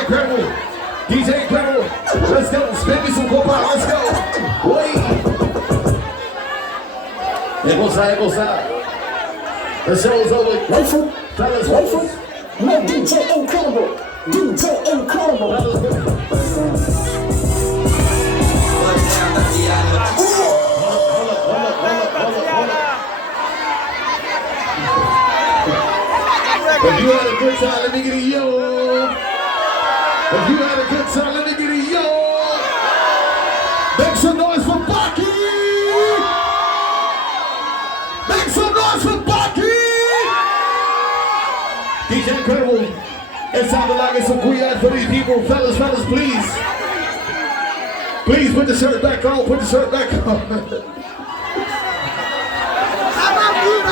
Incredible. DJ Incredible. Let's go. Spin me some copa. Let's go. Wait. É gozar. The show is over. Listen, Fellas, listen. No DJ Incredible. DJ Incredible. If you had a good time, let me get a yo. If you had a good time, let me get a yo. Make some noise for Baki. Make some noise for Baki. DJ Incredible. It's time to lock in some Guyad for these people. Fellas, please. Please put the shirt back on. Put the shirt back on.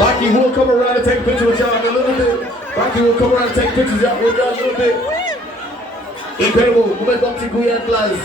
Baki will come around and take a picture with y'all in a little bit. Baki will come around and take pictures with y'all a little bit. Incredible. Como é que vamos Guyad Plus?